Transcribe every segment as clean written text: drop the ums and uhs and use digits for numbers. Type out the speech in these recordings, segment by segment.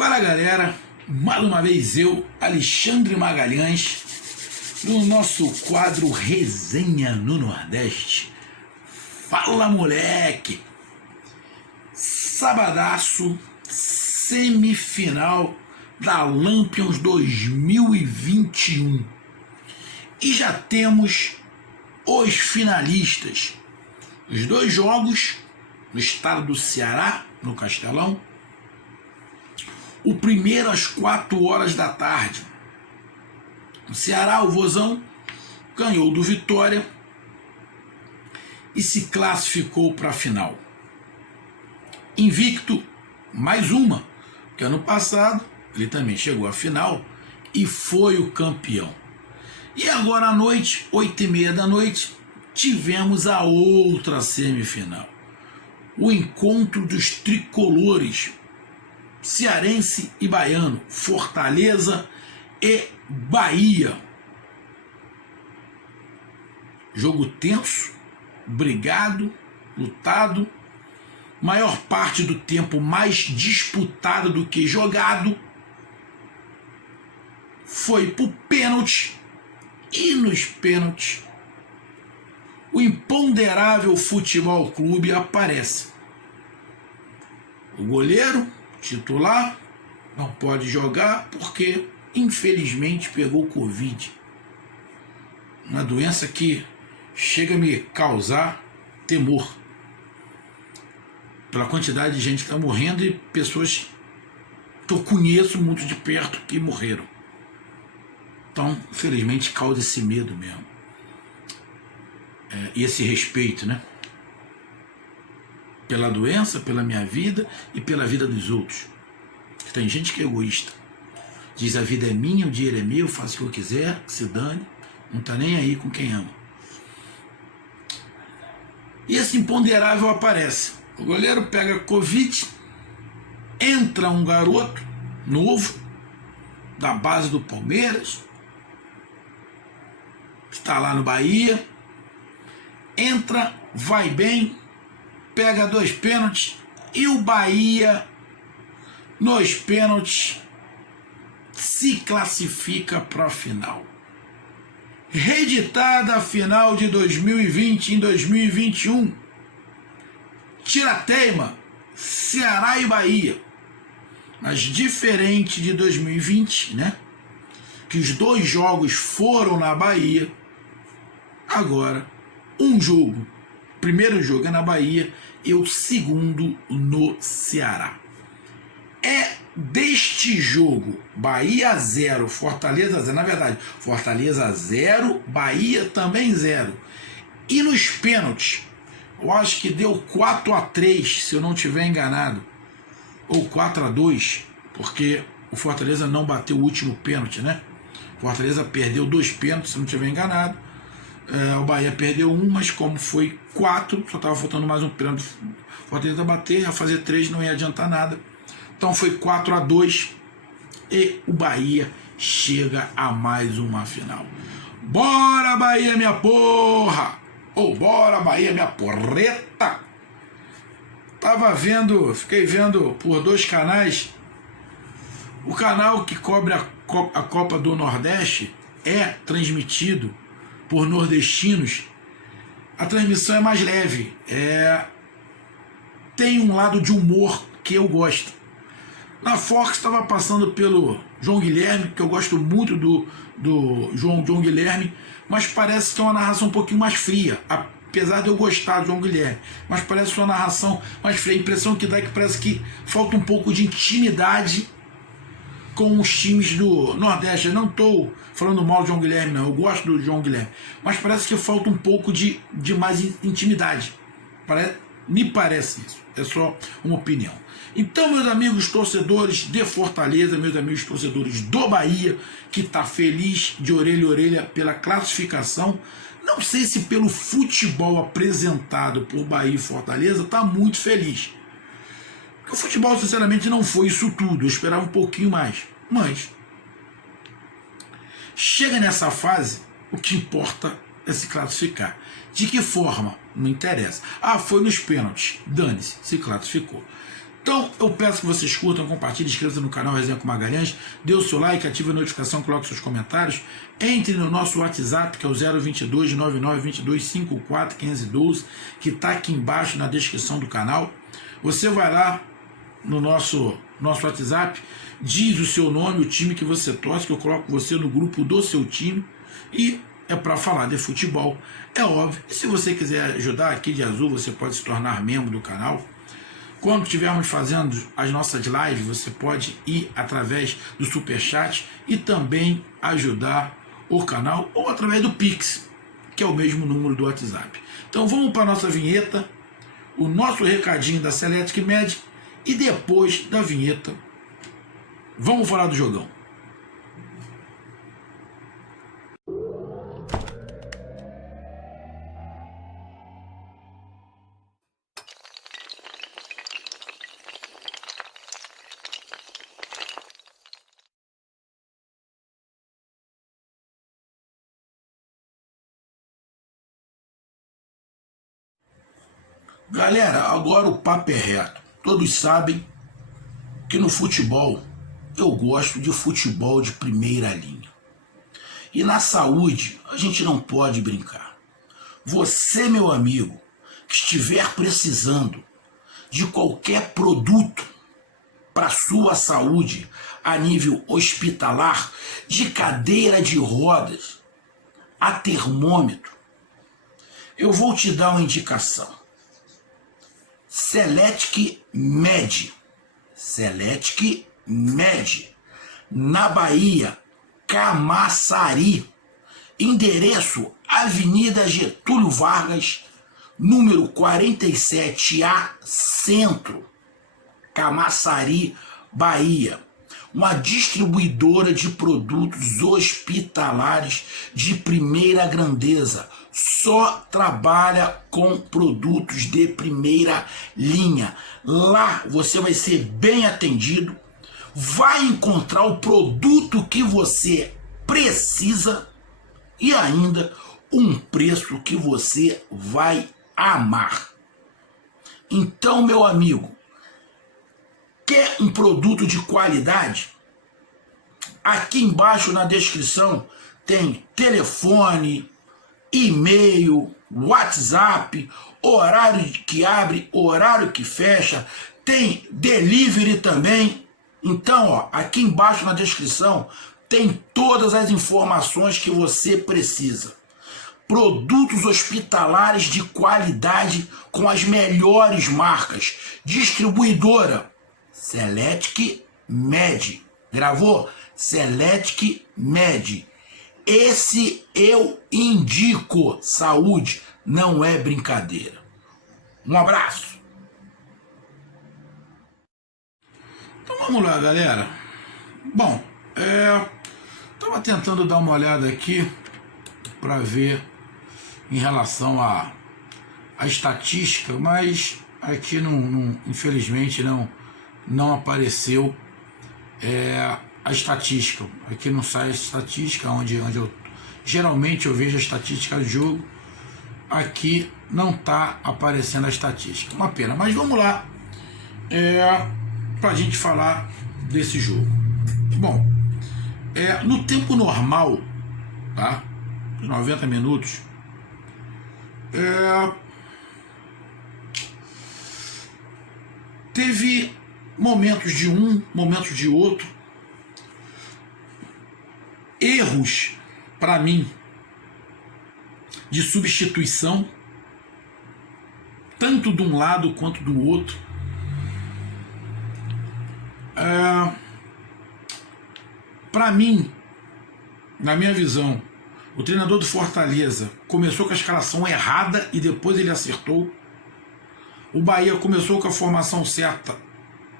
Fala galera, mais uma vez eu, Alexandre Magalhães, no nosso quadro Resenha no Nordeste. Fala moleque! Sabadaço, semifinal da Lampions 2021. E já temos os finalistas. Os dois jogos no estado do Ceará, no Castelão. O primeiro às 4 horas da tarde. O Ceará, o Vozão, ganhou do Vitória e se classificou para a final. Invicto, mais uma, porque ano passado ele também chegou à final e foi o campeão. E agora à noite, 8h30 da noite, tivemos a outra semifinal. O encontro dos tricolores, cearense e baiano, Fortaleza e Bahia. Jogo tenso, brigado, lutado, maior parte do tempo mais disputado do que jogado. Foi pro pênalti, e nos pênaltis o imponderável Futebol Clube aparece. O goleiro titular não pode jogar porque infelizmente pegou Covid, uma doença que chega a me causar temor pela quantidade de gente que está morrendo e pessoas que eu conheço muito de perto que morreram. Então infelizmente causa esse medo mesmo, e esse respeito, né? Pela doença, pela minha vida e pela vida dos outros. Tem gente que é egoísta. Diz: a vida é minha, o dinheiro é meu, eu faço o que eu quiser, que se dane. Não está nem aí com quem ama. E esse imponderável aparece. O goleiro pega Covid, entra um garoto novo, da base do Palmeiras, está lá no Bahia, entra, vai bem, pega 2 pênaltis e o Bahia, nos pênaltis, se classifica para a final. Reeditada a final de 2020 em 2021. Tirateima, Ceará e Bahia. Mas diferente de 2020, né? Que os 2 jogos foram na Bahia. Agora, um jogo, o primeiro jogo é na Bahia e o segundo no Ceará. É deste jogo, Bahia 0, Fortaleza 0, na verdade, Fortaleza 0, Bahia também 0. E nos pênaltis, eu acho que deu 4-3, se eu não estiver enganado, ou 4-2, porque o Fortaleza não bateu o último pênalti, né? O Fortaleza perdeu 2 pênaltis, se eu não estiver enganado. O Bahia perdeu 1, mas como foi 4, só estava faltando mais um pênalti. O Fortaleza bater, ia fazer 3, não ia adiantar nada. Então foi 4-2 e o Bahia chega a mais uma final. Bora Bahia, minha porra! Ou bora Bahia, minha porreta! Fiquei vendo por 2 canais. O canal que cobre a Copa do Nordeste é transmitido por nordestinos. A transmissão é mais leve, tem um lado de humor que eu gosto. Na Fox estava passando pelo João Guilherme, que eu gosto muito do João Guilherme, mas parece que é uma narração um pouquinho mais fria, apesar de eu gostar do João Guilherme, mas parece uma narração mais fria. A impressão que dá é que parece que falta um pouco de intimidade com os times do Nordeste. Eu não estou falando mal do João Guilherme, não, eu gosto do João Guilherme, mas parece que falta um pouco de mais intimidade. Me parece isso, é só uma opinião. Então, meus amigos torcedores de Fortaleza, meus amigos torcedores do Bahia, que está feliz de orelha a orelha pela classificação, não sei se pelo futebol apresentado por Bahia e Fortaleza, está muito feliz. Porque o futebol, sinceramente, não foi isso tudo, eu esperava um pouquinho mais. Mas chega nessa fase, o que importa é se classificar. De que forma? Não interessa. Foi nos pênaltis. Dane-se, se classificou. Então eu peço que vocês curtam, compartilhem, inscrevam-se no canal Resenha com Magalhães, dê o seu like, ative a notificação, coloque seus comentários, entre no nosso WhatsApp, que é o 022 9922 541512, que está aqui embaixo na descrição do canal. Você vai lá no nosso WhatsApp, diz o seu nome, o time que você torce, que eu coloco você no grupo do seu time, e é para falar de futebol, é óbvio. E se você quiser ajudar aqui de azul, você pode se tornar membro do canal. Quando estivermos fazendo as nossas lives, você pode ir através do Superchat e também ajudar o canal, ou através do Pix, que é o mesmo número do WhatsApp. Então vamos para a nossa vinheta, o nosso recadinho da Seletic Med, e depois da vinheta vamos falar do jogão. Galera, agora o papo é reto. Todos sabem que no futebol eu gosto de futebol de primeira linha. E na saúde a gente não pode brincar. Você, meu amigo, que estiver precisando de qualquer produto para sua saúde a nível hospitalar, de cadeira de rodas a termômetro, eu vou te dar uma indicação. Seletic Med. Seletic Med. Na Bahia, Camaçari. Endereço Avenida Getúlio Vargas, número 47A, Centro. Camaçari, Bahia. Uma distribuidora de produtos hospitalares de primeira grandeza. Só trabalha com produtos de primeira linha. Lá você vai ser bem atendido, vai encontrar o produto que você precisa e ainda um preço que você vai amar. Então, meu amigo, quer um produto de qualidade? Aqui embaixo na descrição tem telefone, e-mail, WhatsApp, horário que abre, horário que fecha, tem delivery também. Então, ó, aqui embaixo na descrição tem todas as informações que você precisa. Produtos hospitalares de qualidade com as melhores marcas. Distribuidora Seletic Med. Gravou? Seletic Med. Esse eu indico. Saúde não é brincadeira. Um abraço. Então vamos lá, galera. Bom, estava tentando dar uma olhada aqui para ver em relação à estatística, mas aqui infelizmente não apareceu a estatística. Aqui não sai a estatística, onde eu geralmente eu vejo a estatística do jogo. Aqui não está aparecendo a estatística. Uma pena, mas vamos lá para a gente falar desse jogo. Bom, no tempo normal, tá? 90 minutos, teve momentos de um, momentos de outro, erros, para mim, de substituição, tanto de um lado quanto do outro. Para mim, na minha visão, o treinador do Fortaleza começou com a escalação errada e depois ele acertou. O Bahia começou com a formação certa,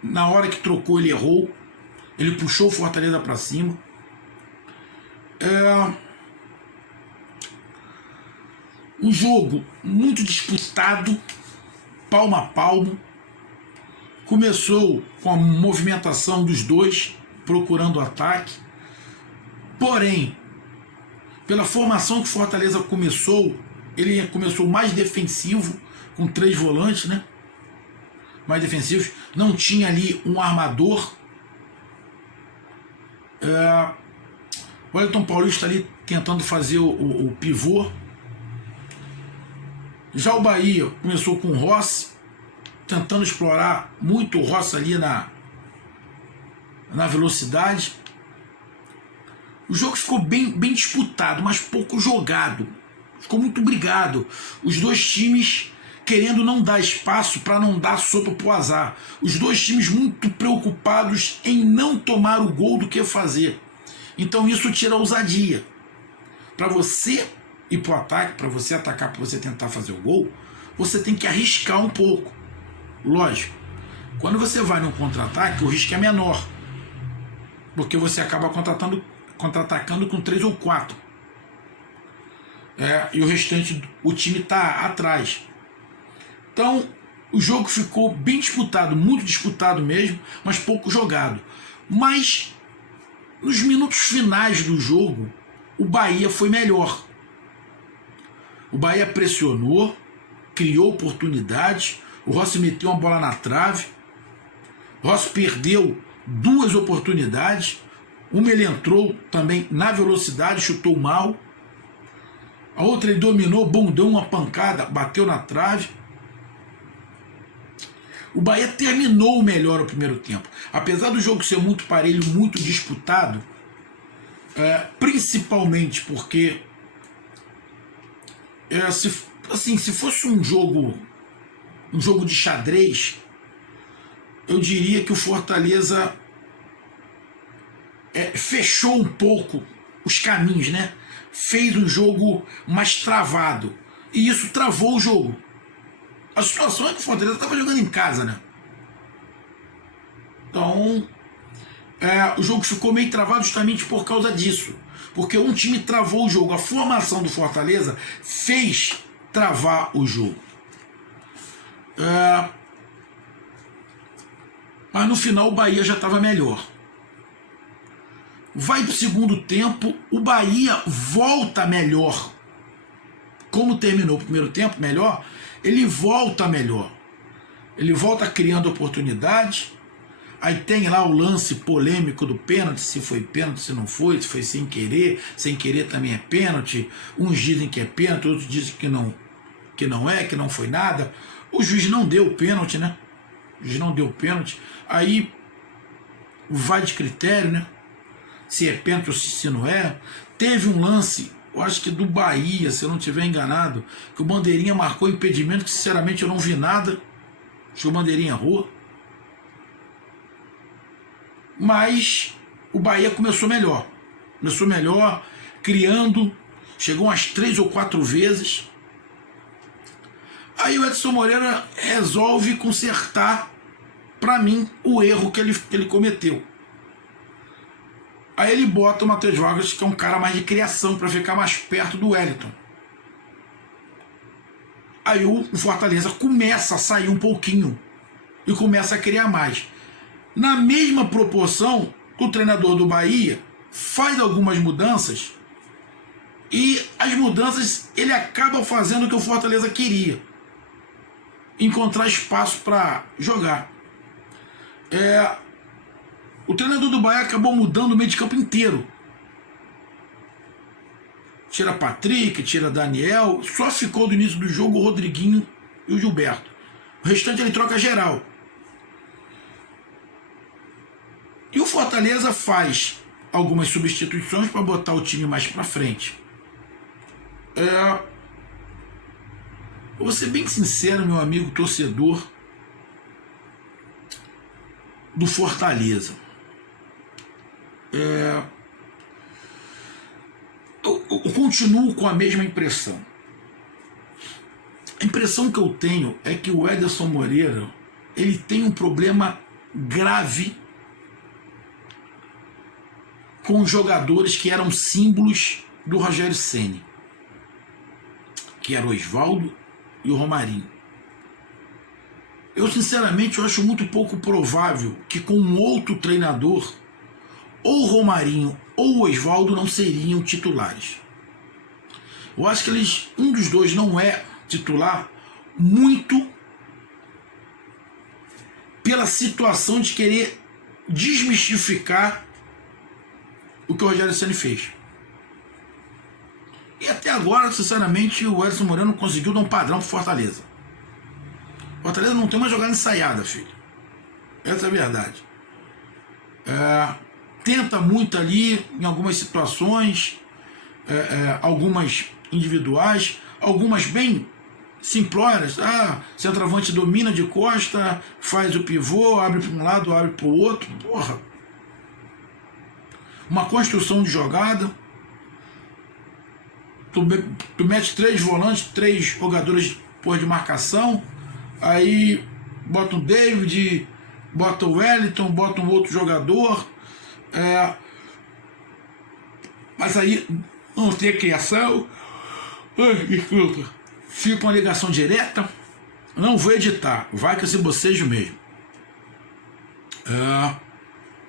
na hora que trocou ele errou, ele puxou o Fortaleza para cima. Um jogo muito disputado, palmo a palmo. Começou com a movimentação dos dois, procurando o ataque. Porém, pela formação que o Fortaleza começou, ele começou mais defensivo, com 3 volantes, né? mais defensivos, não tinha ali um armador. O Wellington Paulista ali tentando fazer o pivô. Já o Bahia começou com o Rossi, tentando explorar muito o Rossi ali na velocidade. O jogo ficou bem disputado, mas pouco jogado. Ficou muito brigado. Os dois times querendo não dar espaço para não dar sopa pro azar. Os dois times muito preocupados em não tomar o gol do que fazer. Então isso tira a ousadia. Para você ir pro ataque, para você atacar, para você tentar fazer o gol, você tem que arriscar um pouco. Lógico, quando você vai no contra-ataque, o risco é menor. Porque você acaba contra-atacando com 3 ou 4. E o restante, o time está atrás. Então, o jogo ficou bem disputado, muito disputado mesmo, mas pouco jogado. Mas, nos minutos finais do jogo, o Bahia foi melhor. O Bahia pressionou, criou oportunidades, o Rossi meteu uma bola na trave, o Rossi perdeu 2 oportunidades, uma ele entrou também na velocidade, chutou mal, a outra ele dominou, deu uma pancada, bateu na trave. O Bahia terminou melhor o primeiro tempo. Apesar do jogo ser muito parelho, muito disputado, principalmente porque se fosse um jogo de xadrez, eu diria que o Fortaleza fechou um pouco os caminhos, né? Fez um jogo mais travado. E isso travou o jogo. A situação é que o Fortaleza estava jogando em casa, né? Então, o jogo ficou meio travado justamente por causa disso. Porque um time travou o jogo. A formação do Fortaleza fez travar o jogo. Mas no final o Bahia já estava melhor. Vai pro segundo tempo, o Bahia volta melhor. Como terminou o primeiro tempo melhor, ele volta melhor. Ele volta criando oportunidade. Aí tem lá o lance polêmico do pênalti, se foi pênalti, se não foi, se foi sem querer também é pênalti. Uns dizem que é pênalti, outros dizem que não foi nada. O juiz não deu pênalti, né? O juiz não deu pênalti. Aí vai de critério, né? Se é pênalti ou se não é. Teve um lance, eu acho que do Bahia, se eu não estiver enganado, que o Bandeirinha marcou impedimento, que sinceramente eu não vi nada. Acho que o Bandeirinha errou. Mas o Bahia começou melhor. Começou melhor, criando, chegou umas 3 ou 4 vezes. Aí o Edson Moreira resolve consertar, para mim, o erro que ele cometeu. Aí ele bota o Matheus Vargas, que é um cara mais de criação, para ficar mais perto do Wellington. Aí o Fortaleza começa a sair um pouquinho e começa a criar mais. Na mesma proporção, o treinador do Bahia faz algumas mudanças e as mudanças ele acaba fazendo o que o Fortaleza queria: encontrar espaço para jogar. O treinador do Bahia acabou mudando o meio de campo inteiro. Tira Patrick, tira Daniel, só ficou do início do jogo o Rodriguinho e o Gilberto. O restante ele troca geral. E o Fortaleza faz algumas substituições para botar o time mais para frente. Vou ser bem sincero, meu amigo torcedor do Fortaleza. Eu continuo com a mesma impressão. A impressão que eu tenho é que o Ederson Moreira ele tem um problema grave com os jogadores que eram símbolos do Rogério Ceni, que era o Osvaldo e o Romarinho. Eu sinceramente acho muito pouco provável que com um outro treinador, ou o Romarinho ou o Osvaldo não seriam titulares. Eu acho que um dos dois não é titular muito pela situação de querer desmistificar o que o Rogério Ceni fez. E até agora, sinceramente, o Edson Moreira não conseguiu dar um padrão pro Fortaleza. Fortaleza não tem uma jogada ensaiada, filho. Essa é a verdade. Tenta muito ali em algumas situações, algumas individuais, algumas bem simplórias. Centroavante domina de costa, faz o pivô, abre para um lado, abre para o outro. Porra. Uma construção de jogada. Tu mete 3 volantes, 3 jogadores de marcação, aí bota o David, bota o Wellington, bota um outro jogador, mas aí não tem criação. Desculpa. Fica uma ligação direta. Não vou editar, vai que se bocejo mesmo.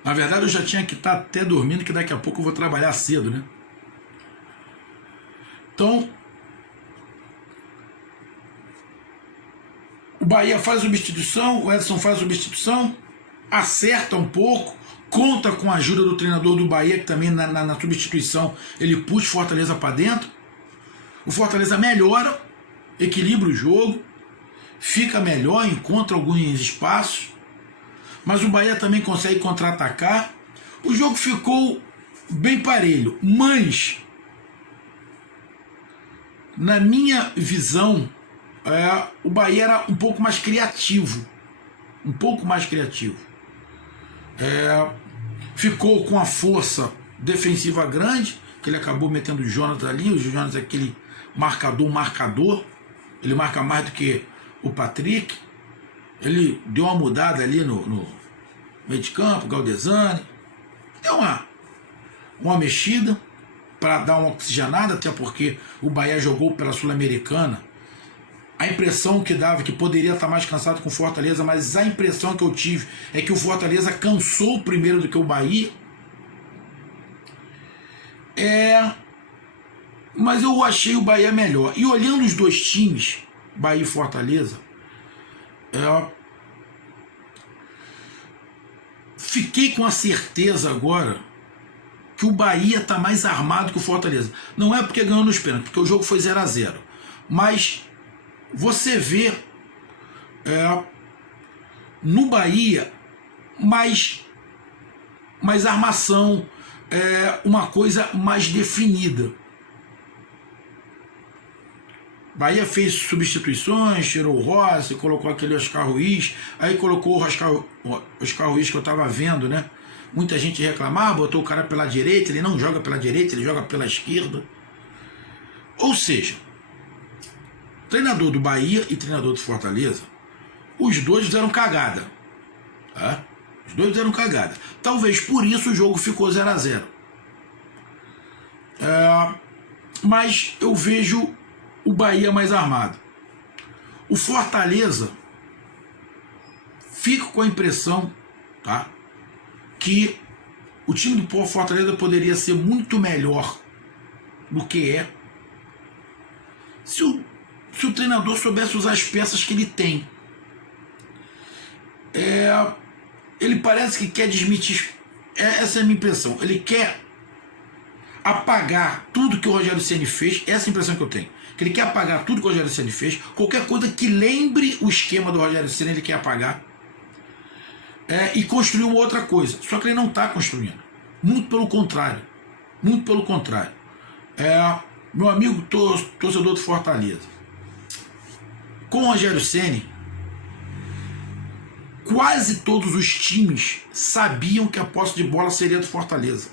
Na verdade eu já tinha que estar até dormindo, que daqui a pouco eu vou trabalhar cedo, né? Então, o Bahia faz a substituição, o Edson faz a substituição, acerta um pouco, conta com a ajuda do treinador do Bahia, que também na substituição ele puxa o Fortaleza para dentro. O Fortaleza melhora, equilibra o jogo, fica melhor, encontra alguns espaços, mas o Bahia também consegue contra-atacar. O jogo ficou bem parelho, mas na minha visão, o Bahia era um pouco mais criativo. Um pouco mais criativo. Ficou com a força defensiva grande, que ele acabou metendo o Jonas ali. O Jonas é aquele marcador. Ele marca mais do que o Patrick. Ele deu uma mudada ali no meio de campo, Galdesani. Deu uma mexida para dar uma oxigenada, até porque o Bahia jogou pela Sul-Americana. A impressão que dava que poderia estar mais cansado com o Fortaleza, mas a impressão que eu tive é que o Fortaleza cansou primeiro do que o Bahia. Mas eu achei o Bahia melhor. E olhando os dois times, Bahia e Fortaleza, fiquei com a certeza agora que o Bahia está mais armado que o Fortaleza. Não é porque ganhou nos pênaltis, porque o jogo foi 0-0. Mas você vê no Bahia mais armação, uma coisa mais definida. Bahia fez substituições, tirou o Rossi, colocou aquele Oscar Ruiz, aí colocou o Oscar Ruiz que eu estava vendo, né? Muita gente reclamava, botou o cara pela direita, ele não joga pela direita, ele joga pela esquerda. Ou seja, treinador do Bahia e treinador do Fortaleza, os dois fizeram cagada. Tá? Os dois fizeram cagada. Talvez por isso o jogo ficou 0-0. Mas eu vejo o Bahia mais armado. O Fortaleza, fico com a impressão, tá, que o time do Fortaleza poderia ser muito melhor do que é se o treinador soubesse usar as peças que ele tem. Ele parece que quer desmitir. Essa é a minha impressão. Ele quer apagar tudo que o Rogério Ceni fez. Essa é a impressão que eu tenho. Que ele quer apagar tudo que o Rogério Ceni fez. Qualquer coisa que lembre o esquema do Rogério Ceni, ele quer apagar. E construir uma outra coisa. Só que ele não está construindo. Muito pelo contrário. Muito pelo contrário. Meu amigo torcedor do Fortaleza, com o Rogério Ceni, quase todos os times sabiam que a posse de bola seria do Fortaleza.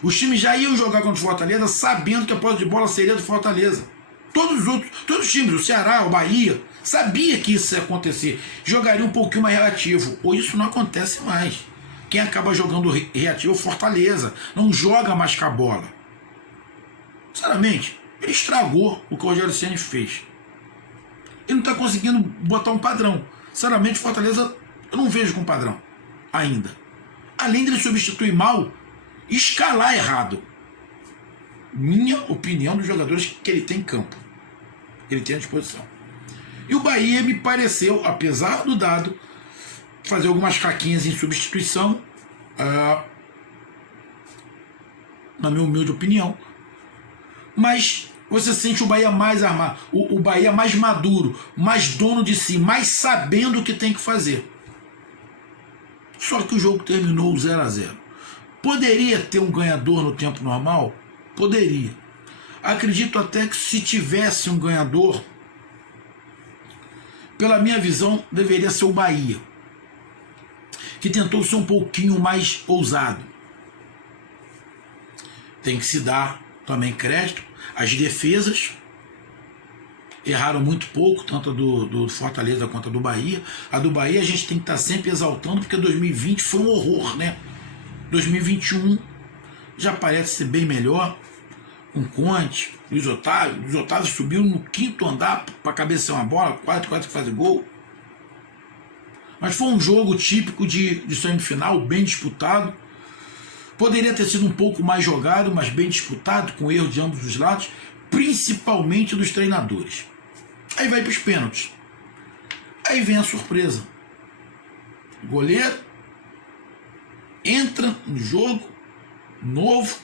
Os times já iam jogar contra o Fortaleza sabendo que a posse de bola seria do Fortaleza. Todos os times, o Ceará, o Bahia, sabia que isso ia acontecer. Jogaria um pouquinho mais reativo. Ou isso não acontece mais. Quem acaba jogando reativo é o Fortaleza. Não joga mais com a bola. Sinceramente, ele estragou o que o Rogério Ceni fez. Ele não está conseguindo botar um padrão. Sinceramente, o Fortaleza eu não vejo com padrão ainda. Além dele substituir mal, escalar errado. Minha opinião dos jogadores que ele tem em campo, que ele tem à disposição. E o Bahia me pareceu, apesar do dado, fazer algumas caquinhas em substituição, na minha humilde opinião. Mas você sente o Bahia mais armado, o Bahia mais maduro, mais dono de si, mais sabendo o que tem que fazer. Só que o jogo terminou 0-0. Poderia ter um ganhador no tempo normal? Poderia. Acredito até que se tivesse um ganhador, pela minha visão, deveria ser o Bahia, que tentou ser um pouquinho mais ousado. Tem que se dar também crédito. As defesas erraram muito pouco, tanto do Fortaleza quanto a do Bahia. A do Bahia a gente tem que estar sempre exaltando, porque 2020 foi um horror, né? 2021 já parece ser bem melhor. Com Conte, Luiz Otávio subiu no 5º andar para cabecear uma bola, quase que fazer gol. Mas foi um jogo típico de semifinal, bem disputado. Poderia ter sido um pouco mais jogado, mas bem disputado, com erro de ambos os lados, principalmente dos treinadores. Aí vai para os pênaltis. Aí vem a surpresa. O goleiro entra no jogo, novo.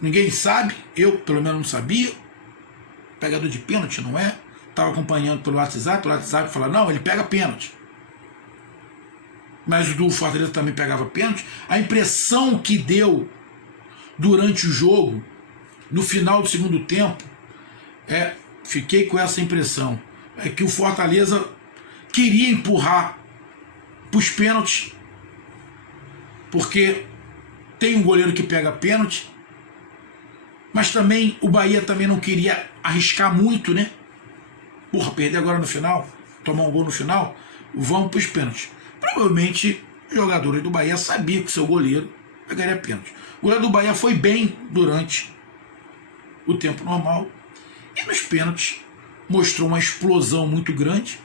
Ninguém sabe, eu pelo menos não sabia. Pegador de pênalti, não é? Estava acompanhando pelo WhatsApp falava, não, ele pega pênalti. Mas o do Fortaleza também pegava pênalti. A impressão que deu durante o jogo, no final do segundo tempo, fiquei com essa impressão, é que o Fortaleza queria empurrar para os pênaltis, porque tem um goleiro que pega pênalti, mas também o Bahia também não queria arriscar muito, né? Perder agora no final, tomar um gol no final, vamos para os pênaltis. Provavelmente os jogadores do Bahia sabiam que seu goleiro pegaria pênalti. O goleiro do Bahia foi bem durante o tempo normal e nos pênaltis mostrou uma explosão muito grande,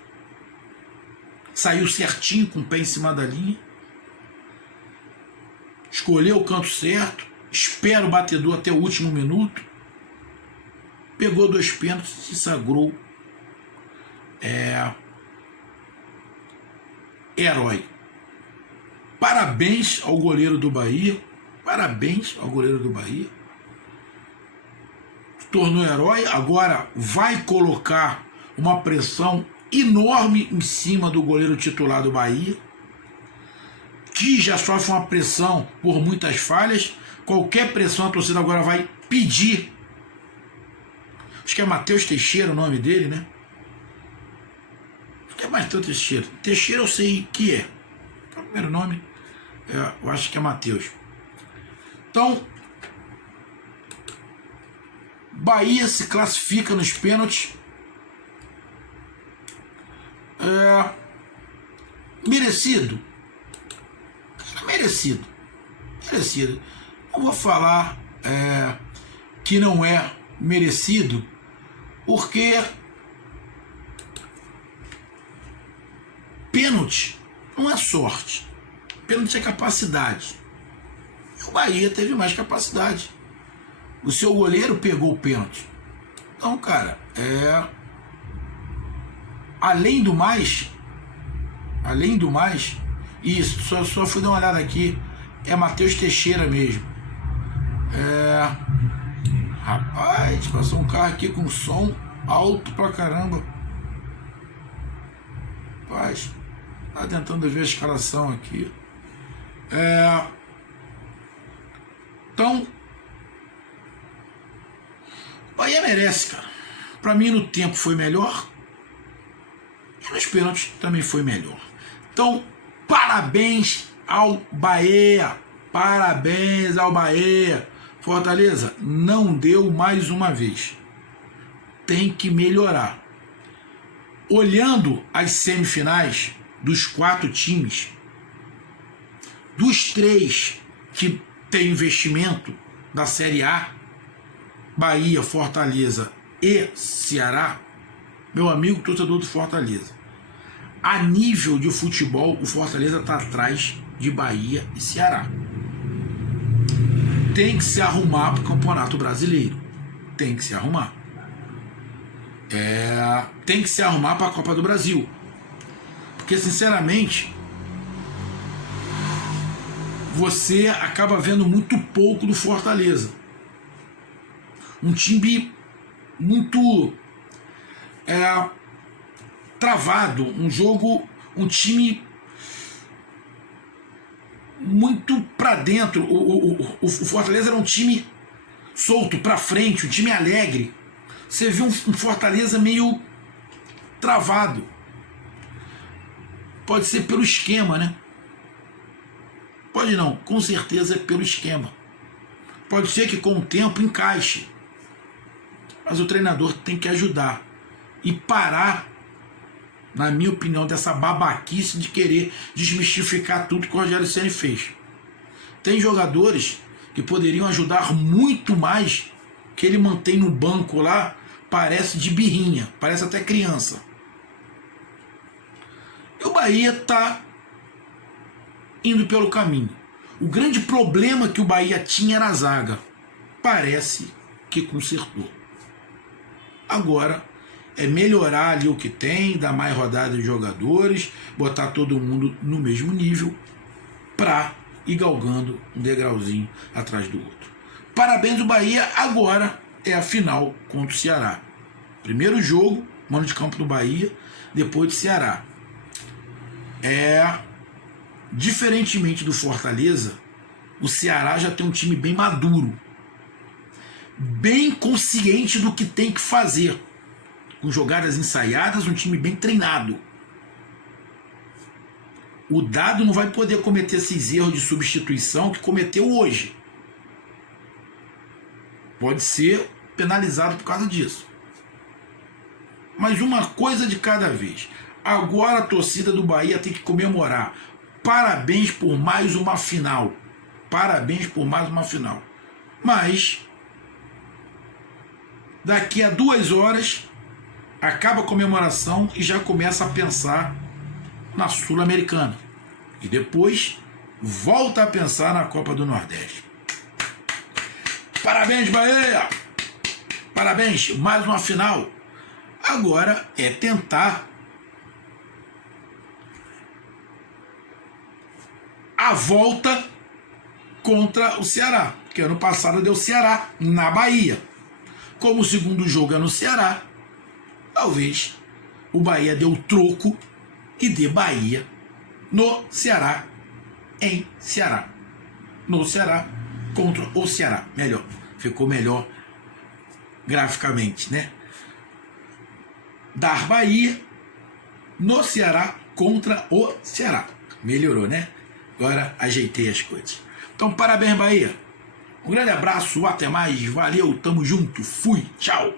saiu certinho com o pé em cima da linha, escolheu o canto certo, espera o batedor até o último minuto, pegou 2 pênaltis, se sagrou herói. Parabéns ao goleiro do Bahia, se tornou herói, agora vai colocar uma pressão enorme em cima do goleiro titular do Bahia, que já sofre uma pressão por muitas falhas. Qualquer pressão a torcida agora vai pedir. Acho que é Matheus Teixeira o nome dele, né? Acho que é Matheus Teixeira. Teixeira eu sei que é. O primeiro nome, eu acho que é Matheus. Então, Bahia se classifica nos pênaltis. Merecido? Merecido. Não vou falar que não é merecido, porque pênalti não é sorte. Pênalti é capacidade. E o Bahia teve mais capacidade. O seu goleiro pegou o pênalti. Então, cara, além do mais, isso, só fui dar uma olhada aqui, é Matheus Teixeira mesmo. Rapaz, passou um carro aqui com som alto pra caramba. Rapaz, tá tentando ver a escalação aqui. Então, o Bahia merece, cara. Pra mim no tempo foi melhor e nos pênaltis também foi melhor. Então, parabéns ao Bahia. Parabéns ao Bahia. Fortaleza, não deu mais uma vez. Tem que melhorar. Olhando as semifinais dos 4 times, dos 3 que tem investimento da Série A, Bahia, Fortaleza e Ceará, meu amigo torcedor do Fortaleza, a nível de futebol, o Fortaleza está atrás de Bahia e Ceará. Tem que se arrumar para o Campeonato Brasileiro. Tem que se arrumar. tem que se arrumar para a Copa do Brasil. Porque, sinceramente, você acaba vendo muito pouco do Fortaleza. Um time muito travado, um time muito para dentro. O Fortaleza era um time solto para frente, um time alegre. Você viu um Fortaleza meio travado. Pode ser pelo esquema, né? Pode não, com certeza é pelo esquema. Pode ser que com o tempo encaixe. Mas o treinador tem que ajudar e parar, na minha opinião, dessa babaquice de querer desmistificar tudo que o Rogério Ceni fez. Tem jogadores que poderiam ajudar muito mais, que ele mantém no banco lá, parece de birrinha, parece até criança. E o Bahia está indo pelo caminho. O grande problema que o Bahia tinha era a zaga. Parece que consertou. Agora é melhorar ali o que tem, dar mais rodada de jogadores, botar todo mundo no mesmo nível para ir galgando um degrauzinho atrás do outro. Parabéns do Bahia, agora é a final contra o Ceará. Primeiro jogo, mano de campo do Bahia, depois do Ceará. Diferentemente do Fortaleza, o Ceará já tem um time bem maduro, bem consciente do que tem que fazer, com jogadas ensaiadas, um time bem treinado. O Dado não vai poder cometer esses erros de substituição que cometeu hoje. Pode ser penalizado por causa disso. Mas uma coisa de cada vez. Agora a torcida do Bahia tem que comemorar. Parabéns por mais uma final. Parabéns por mais uma final. Mas daqui a 2 horas acaba a comemoração e já começa a pensar na Sul-Americana. E depois volta a pensar na Copa do Nordeste. Parabéns, Bahia! Parabéns, mais uma final. Agora é tentar a volta contra o Ceará, porque ano passado deu Ceará na Bahia. Como o segundo jogo é no Ceará, talvez o Bahia dê o troco e dê Bahia no Ceará, em Ceará. No Ceará contra o Ceará. Melhor, ficou melhor graficamente, né? Dar Bahia no Ceará contra o Ceará. Melhorou, né? Agora ajeitei as coisas. Então, parabéns, Bahia. Um grande abraço, até mais. Valeu, tamo junto. Fui, tchau.